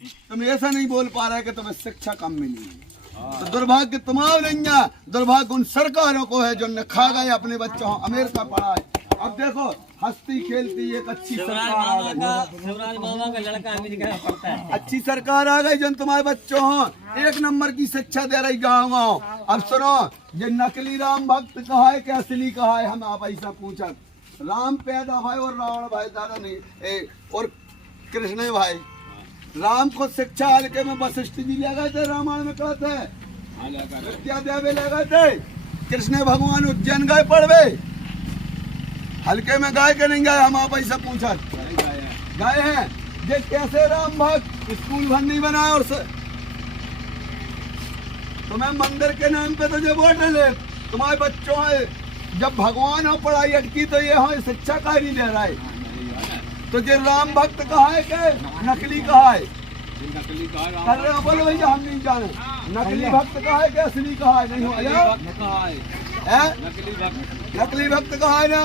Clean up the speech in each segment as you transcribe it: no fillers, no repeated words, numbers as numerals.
तुम ऐसा नहीं बोल पा रहे कि तुम्हें शिक्षा कम मिली है। तो दुर्भाग्य तुम्हारा नहीं है, दुर्भाग्य उन सरकारों को है जो ने खा गए अपने बच्चों अमेरिका पढ़ाए। अब देखो हंसती खेलती एक अच्छी सरकार आ गई, शिवराज बाबा का लड़का अमेरिका में पढ़ता है। अच्छी सरकार आ गई जो तुम्हारे बच्चों हो एक नंबर की शिक्षा दे रही गाँव गाँव। अब सुनो, ये नकली राम भक्त कहा है कि असली कहा है, हम आप ऐसा पूछा। राम पैदा भाई और रावण भाई दादा नहीं और कृष्ण भाई। राम को शिक्षा हल्के में वशिष्ठ जी ले गए थे, रामायण में कहते हैं विद्यादेवी ले गए थे। कृष्ण भगवान उज्जैन गए पढ़वे, हल्के में गए के नहीं गए, हम आप ऐसा पूछा गए हैं। ये कैसे राम भक्त स्कूल भर नहीं बनाया और तुम्हें मंदिर के नाम पे तो जो वोट ले तुम्हारे बच्चों है। जब भगवान हो पढ़ाई अटकी तो ये हो शिक्षा का ही नहीं ले रहा है। तो जो राम भक्त कहा है कि नकली कहा है, कर रहे हो बोलो भैया, हम नहीं जाने नकली भक्त कहा है कि असली कहा है। नहीं हो नकली भक्त कहा है ना।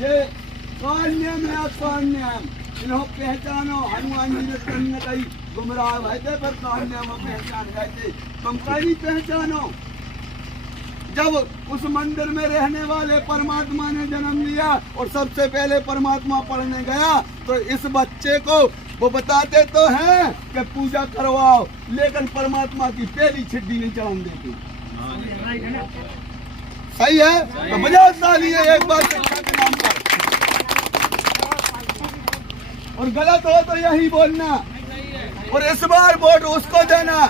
ये कान्यम है कान्यम, इन्हों पहचानो। हनुमान जी ने कन्या कही गुमराह भाई थे, पर कान्यम पहचान गए थे, तुम कहीं पहचानो। जब उस मंदिर में रहने वाले परमात्मा ने जन्म लिया और सबसे पहले परमात्मा पढ़ने गया, तो इस बच्चे को वो बताते तो हैं कि पूजा करवाओ, लेकिन परमात्मा की पहली छिड्डी नहीं चढ़ाने देती। सही है तो बजाओ ताली है एक बार शिक्षा के नाम पर। और गलत हो तो यही बोलना। और इस बार वोट उसको देना,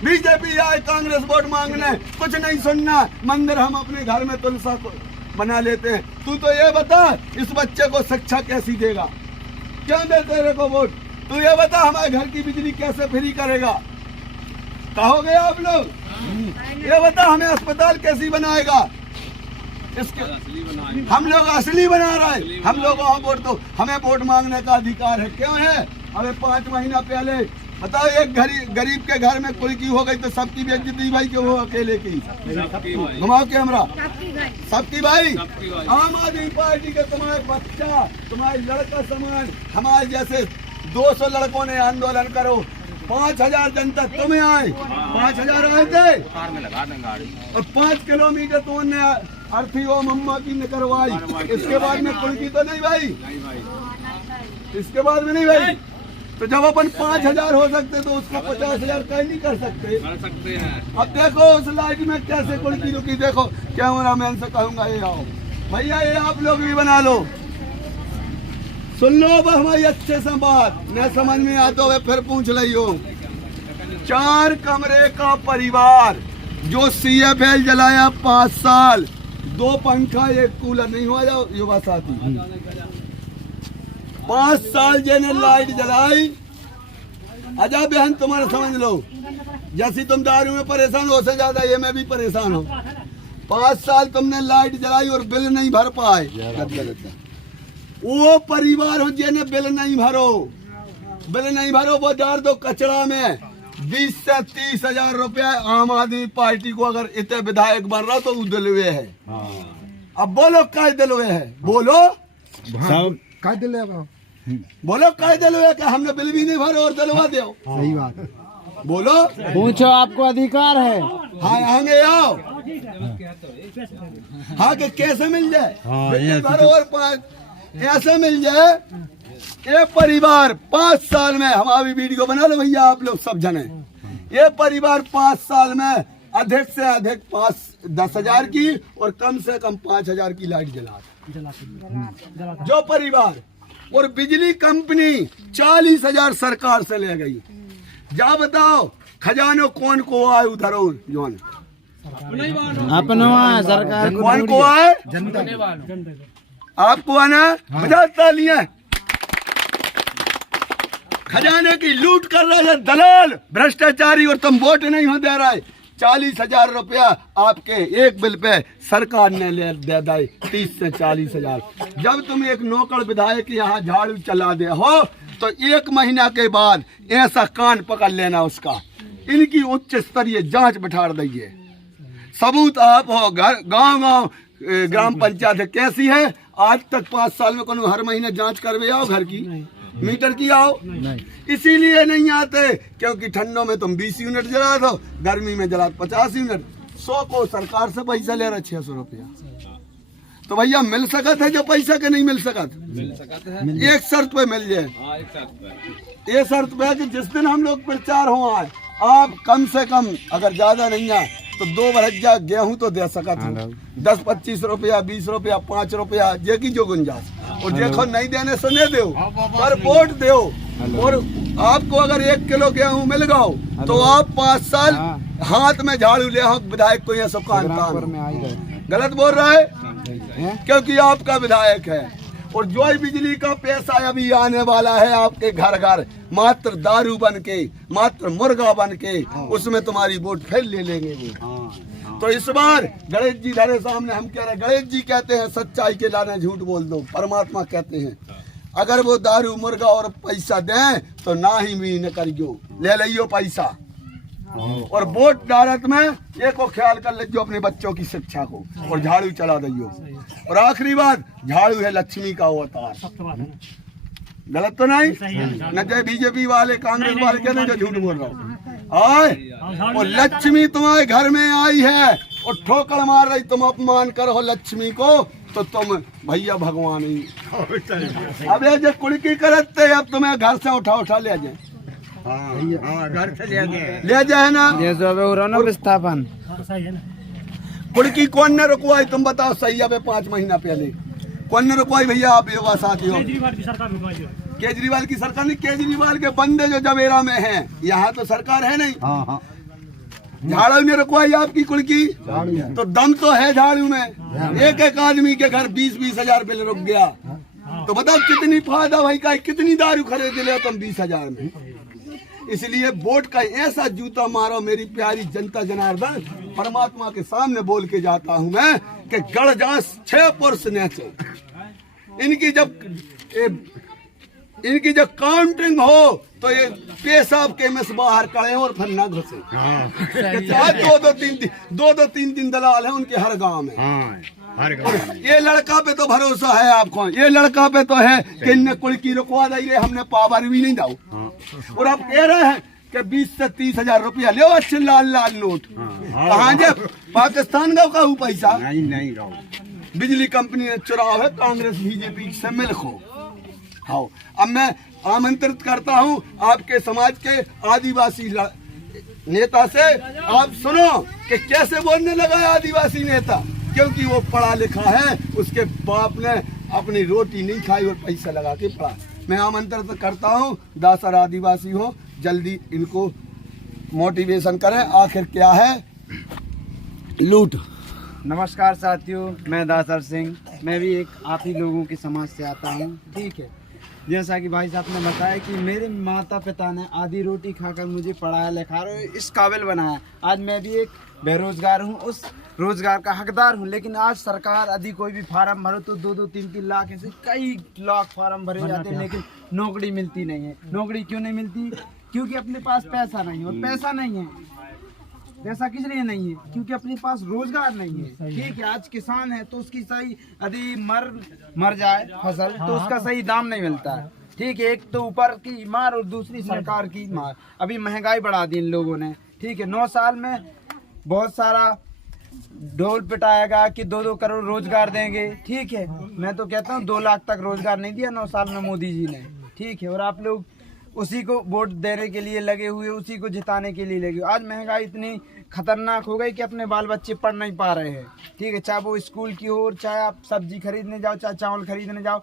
बीजेपी आए कांग्रेस वोट मांगने, कुछ नहीं सुनना। मंदिर हम अपने घर में तुलसा को बना लेते हैं। तू तो ये बता इस बच्चे को शिक्षा कैसी देगा, क्यों दे तेरे को वोट? तू ये बता हमारे घर की बिजली कैसे फ्री करेगा, कहोगे आप लोग? ये बता हमें अस्पताल कैसी बनाएगा? इसके हम लोग असली बना रहे हैं। हम लोग वोट तो हमें वोट मांगने का अधिकार है, क्यों है? हमें 5 महीना पहले बताओ एक गरीब के घर में कोई की हो गई तो सबकी बेइज्जती भाई क्यों हो, अकेले की? घुमाओ कैमरा, सबकी भाई। आम आदमी पार्टी के तुम्हारे बच्चा तुम्हारे लड़का समान, हमारे जैसे 200 लड़कों ने आंदोलन करो, 5000 जनता तुम्हें आए, 5000 आए थे और 5 किलोमीटर तुमने अर्थी वो मम्मा की न करवाई। इसके बाद में कोई की तो नहीं भाई, इसके बाद में नहीं भाई। तो जब अपन 5000 हो सकते तो उसको 50,000 कहीं नहीं कर सकते हैं। अब देखो उस लाइट में कैसे कुर्की रुकी, देखो कैमरा मैन से कहूंगा ये आओ भैया, ये आप लोग भी बना लो, सुन लो अब हमारी अच्छे से बात, न समझ में आता हो फिर पूछ लियो। 4 कमरे का परिवार जो CFL जलाया 5 साल, 2 पंखा 1 कूलर, नहीं हुआ जाओ युवा साथी, 5 साल जिन्हें लाइट जलाई। अजा बहन तुम्हारा समझ लो, जैसी तुम दारू में परेशान हो से ज्यादा ये मैं भी परेशान हूँ। 5 साल तुमने लाइट जलाई और बिल नहीं भर पाए। वो परिवार हो जिन्हें बिल नहीं भरो, वो डाल दो कचरा में। 20 से 30 हजार रुपया आम आदमी पार्टी को अगर इतने विधायक बन रहा तो वो दिलवे है। अब बोलो काय दिलवे है, बोलो काय दिले बोलो काय दिलवे क्या? हमने बिल भी नहीं भरे और दिलवा दो। सही बात, बोलो, पूछो, आपको अधिकार है। हाँ आगे आओ, हाँ कि कैसे मिल जाए? भरो और ऐसे मिल जाए। ये परिवार 5 साल में, हमारी वीडियो बना लो भैया आप लोग सब जने, ये परिवार 5 साल में अधिक से अधिक 10 हजार की और कम से कम 5 हजार की लाइट जला जो परिवार। और बिजली कंपनी 40 हजार सरकार से ले गई। जा बताओ खजानो कौन को आए उधर, जोन अपना सरकार कौन को आए? आपको आना बजाता लिया। खजाने की लूट कर रहे हैं दलाल भ्रष्टाचारी, और तुम वोट नहीं हो दे रहे। 40 हजार रुपया आपके एक बिल पे सरकार ने ले दे दिए, 30 से 40 हजार। जब तुम एक नौकर विधायक यहाँ झाड़ू चला दे हो तो 1 महीना के बाद ऐसा कान पकड़ लेना उसका, इनकी उच्च स्तरीय जांच बिठा दीजिए। सबूत आप हो, घर गांव ग्राम पंचायत कैसी है आज तक 5 साल में कोनो हर महीने जांच करवे आओ घर की? मीटर की आओ, इसीलिए नहीं आते क्योंकि ठंडों में तुम 20 यूनिट जला दो, गर्मी में जला 50 यूनिट। 100 को सरकार से पैसा ले रहा 600 रुपया। तो भैया मिल सकत है जो पैसा के नहीं मिल सकत, एक शर्त पे मिल जाए। ये शर्त पे कि जिस दिन हम लोग प्रचार हो आए, आप कम से कम अगर ज्यादा नहीं आए तो 2 भरजा गेहूं तो दे सकत हो, 10-25 रुपया, 20 रुपया, 5 रुपया, जे की जो गुंजाइश। और देखो नहीं देने से नहीं दो, पर वोट दो। और आपको अगर 1 किलो गेहूं मिल गया तो आप 5 साल हाथ में झाड़ू ले विधायक को ये सब कानता। गलत बोल रहा है क्योंकि आपका विधायक है। और जो बिजली का पैसा अभी आने वाला है आपके घर घर, मात्र दारू बन के, मात्र मुर्गा बन के, उसमें तुम्हारी वोट फिर ले लेंगे वो। तो इस बार गणेश जी धरे सामने हम कह रहे, गणेश जी कहते हैं सच्चाई के लाने झूठ बोल दो, परमात्मा कहते हैं अगर वो दारू मुर्गा और पैसा दें तो ना ही भी न करियो, ले लियो पैसा। और वोट डालत में एक को ख्याल कर लीजिए अपने बच्चों की शिक्षा को, और झाड़ू चला दियो। और आखिरी बात, झाड़ू है लक्ष्मी का अवतार, गलत तो नहीं न? जय बीजेपी वाले कांग्रेस वाले कहते हैं जो झूठ बोल रहा हूँ आए। और लक्ष्मी तुम्हारे घर में आई है और ठोकर मार रही, तुम अपमान करो लक्ष्मी को तो तुम भैया भगवान ही। अब ये जो कुड़की करते अब तुम्हें घर से उठा ले जाए, घर से ले जाए ना, विस्थापन कुड़की कौन ने रुकवाई तुम बताओ सही। अब 5 महीना पहले कौन ने रुकवाई भैया? आप युवा साथी हो। केजरीवाल की सरकार नहीं, केजरीवाल के बंदे जो जवेरा में हैं, यहाँ तो सरकार है नहीं। झाड़ू ने रुकवाई आपकी कुड़की, तो दम तो है झाड़ू में। एक आदमी के घर 20-20 हजार बिल रुक गया, तो बताओ कितनी फायदा भाई का, कितनी दारू खरीद ले तुम 20 हजार में। इसलिए वोट का ऐसा जूता मारो मेरी प्यारी जनता जनार्दन, परमात्मा के सामने बोल के जाता हूं मैं कि गढ़ जा 6 पुरुष नेचे। इनकी जब काउंटिंग हो तो ये पेशाब के में से बाहर कड़े और फिर न घुसे। 2-3 दिन दलाल है उनके हर गांव में। ये लड़का पे तो भरोसा है आपको, ये लड़का पे तो है कि इनने कुड़की रुकवा दी, हमने पावर भी नहीं दाऊ। और आप कह रहे हैं कि 20 से 30 हजार रुपया ले अच्छे लाल नोट, कहाँ जे पाकिस्तान का कहूँ पैसा नहीं। बिजली कंपनी ने चुराव है कांग्रेस बीजेपी से मिल खो। हाँ, अब मैं आमंत्रित करता हूँ आपके समाज के आदिवासी नेता से, आप सुनो कि कैसे बोलने लगा आदिवासी नेता, क्योंकि वो पढ़ा लिखा है, उसके बाप ने अपनी रोटी नहीं खाई और पैसा लगा के पढ़ा। मैं आमंत्रित करता हूँ दासर आदिवासी हो, जल्दी इनको मोटिवेशन करें। आखिर क्या है लूट। नमस्कार साथियों, मैं दासर सिंह, मैं भी एक आप ही लोगों के समाज से आता हूँ। ठीक है, जैसा कि भाई साहब ने बताया कि मेरे माता पिता ने आधी रोटी खाकर मुझे पढ़ाया लिखाया और इस काबिल बनाया। आज मैं भी एक बेरोजगार हूँ, उस रोजगार का हकदार हूँ। लेकिन आज सरकार यदि कोई भी फार्म भरो तो 2-2, 3-3 लाख ऐसे कई लाख फार्म भरे जाते हैं, लेकिन नौकरी मिलती नहीं है। नौकरी क्यों नहीं मिलती? क्योंकि अपने पास पैसा नहीं है। और पैसा नहीं है, पैसा किस लिए नहीं है? क्योंकि अपने पास रोजगार नहीं है। ठीक है, आज किसान है तो उसकी सही यदि मर जाए फसल तो उसका सही दाम नहीं मिलता है। ठीक है, एक तो ऊपर की मार और दूसरी सरकार की मार। अभी महंगाई बढ़ा दी इन लोगों ने। ठीक है, 9 साल में बहुत सारा ढोल पिटाएगा कि 2-2 करोड़ रोजगार देंगे। ठीक है, मैं तो कहता हूँ 2 लाख तक रोजगार नहीं दिया 9 साल में मोदी जी ने। ठीक है, और आप लोग उसी को वोट देने के लिए लगे हुए, उसी को जिताने के लिए लगे। आज महंगाई इतनी खतरनाक हो गई कि अपने बाल बच्चे पढ़ नहीं पा रहे हैं। ठीक है, चाहे वो स्कूल की हो, चाहे आप सब्जी खरीदने जाओ, चाहे चावल खरीदने जाओ,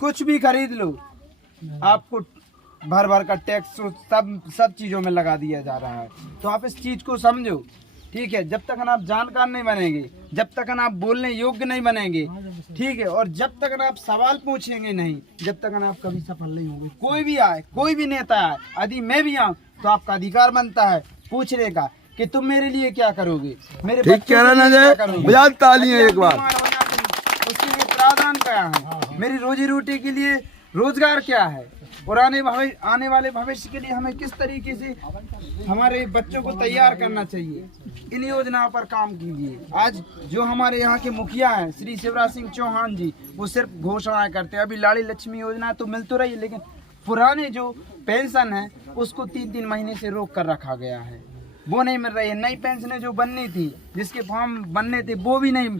कुछ भी खरीद लो, आपको भर का टैक्स सब चीज़ों में लगा दिया जा रहा है। तो आप इस चीज़ को समझो। ठीक है, जब तक आप जानकार नहीं बनेंगे, जब तक आप बोलने योग्य नहीं बनेंगे, ठीक है, और जब तक आप सवाल पूछेंगे नहीं, जब तक आप कभी सफल नहीं होंगे। कोई भी आए, कोई भी नेता आए, यदि मैं भी आऊँ तो आपका अधिकार बनता है पूछने का कि तुम मेरे लिए क्या करोगे, मेरे ठीक कह रहा है। ताली एक बार उसके लिए प्रावधान क्या है, मेरी रोजी रोटी के लिए रोजगार क्या है, और आने वाले भविष्य के लिए हमें किस तरीके से हमारे बच्चों को तैयार करना चाहिए। इन योजनाओं पर काम कीजिए। आज जो हमारे यहाँ के मुखिया हैं श्री शिवराज सिंह चौहान जी, वो सिर्फ घोषणाएं करते हैं। अभी लाड़ी लक्ष्मी योजना तो मिल तो रही है, लेकिन पुराने जो पेंशन है उसको 3-3 महीने से रोक कर रखा गया है, वो नहीं मिल रही है। नई पेंशनें जो बननी थी, जिसके फॉर्म बनने थे, वो भी नहीं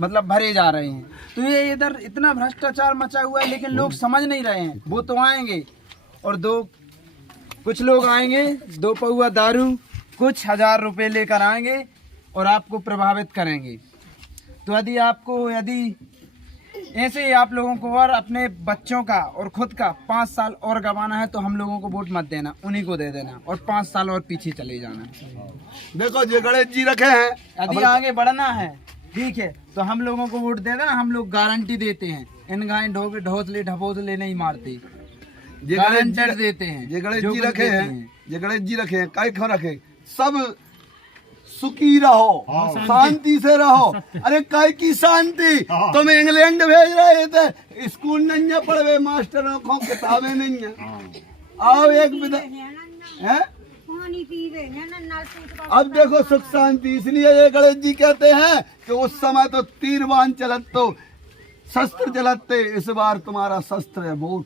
मतलब भरे जा रहे हैं। तो ये इधर इतना भ्रष्टाचार मचा हुआ है, लेकिन लोग समझ नहीं रहे हैं। वो तो आएंगे और कुछ लोग आएंगे 2 पौआ दारू, कुछ 1000 रुपए लेकर आएंगे और आपको प्रभावित करेंगे। तो यदि ऐसे ही आप लोगों को और अपने बच्चों का और खुद का 5 साल और गंवाना है तो हम लोगों को वोट मत देना, उन्हीं को दे देना और 5 साल और पीछे चले जाना। देखो जो गणेश जी रखे हैं, यदि आगे बढ़ना है ठीक है तो हम लोगों को वोट दे देना। हम लोग गारंटी देते हैं, इन गाय ढोसले ढपोसले नहीं मारते, गारंटर देते हैं। ये गणेश जी रखे हैं, ये गणेश जी रखे हैं, काय क्यों रखे? सब सुखी रहो, शांति से रहो। अरे काय की शांति? तुम इंग्लैंड भेज रहे थे, स्कूल नहीं है पढ़वे, मास्टरों को किताबें नहीं है। आओ एक है अब देखो सुख शांति। इसलिए ये गणेश जी कहते हैं कि उस समय तो तीरबान चलत तो शस्त्र चलते, इस बार तुम्हारा शस्त्र है वोट।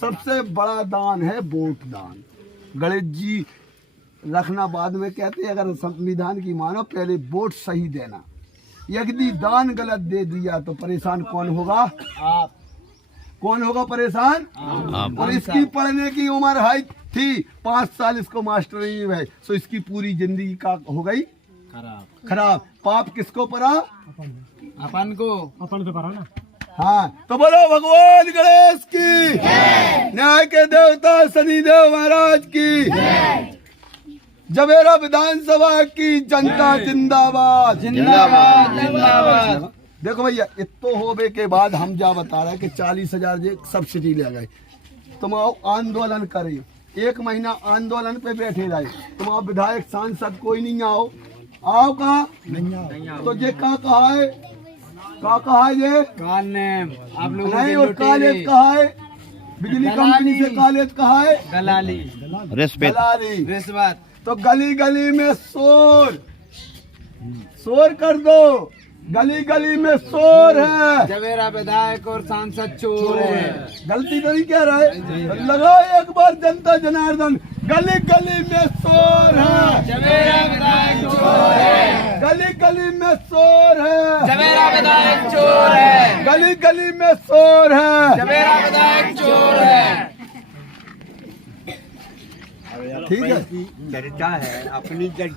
सबसे बड़ा दान है वोट दान। गणेश जी रखना बाद में कहते हैं, अगर संविधान की मानो पहले वोट सही देना। यदि दान गलत दे दिया तो परेशान कौन होगा? आप। कौन होगा परेशान? आप। और इसकी पढ़ने की उम्र है थी 5 साल, इसको मास्टरी है, तो इसकी पूरी जिंदगी का हो गई खराब। पाप किसको पड़ा? अपन को। अपन तो पड़ा ना। हाँ, तो बोलो भगवान गणेश की, न्याय के देवता शनिदेव महाराज की, जवेरा विधानसभा की जनता जिंदाबाद जिंदाबाद जिंदाबाद। देखो भैया, इतो होवे के बाद हम जा बता रहे हैं कि 40,000 जे सब्सिडी ले गए। तुम आओ आंदोलन करे, 1 महीना आंदोलन पे बैठे रहे। तुम आओ विधायक सांसद कोई नहीं आओ कहाँ तो जे कहा है ये काल ने आप लोगों नहीं, और कॉलेज कहा है, बिजली कंपनी से कॉलेज कहा है, दलाली रिश्वत। तो गली गली में शोर कर दो, गली गली में शोर है। जवेरा विधायक और सांसद चोर है। गलती तो नहीं कह रहा है, लगाओ एक बार जनता जनार्दन, गली गली में शोर है। जवेरा विधायक चोर है। गली गली में शोर है। जवेरा विधायक चोर है। गली गली में शोर है। जवेरा विधायक चोर है। ठीक है। चर्चा है अपनी